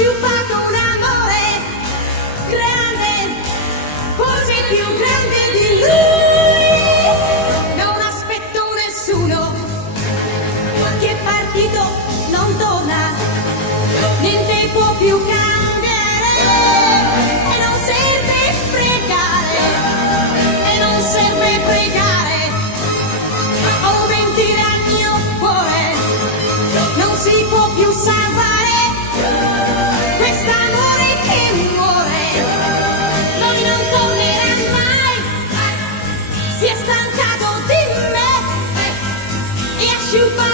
sciupato un amore grande, forse più grande di lui. Non aspetto nessuno, che partito non torna, niente può più cambiare, e non serve pregare, e non serve pregare, ho mentire al mio cuore, non si può più salvare. Quest'amore che muore, lui non tornerà mai, si è stancato di me e ha sciupato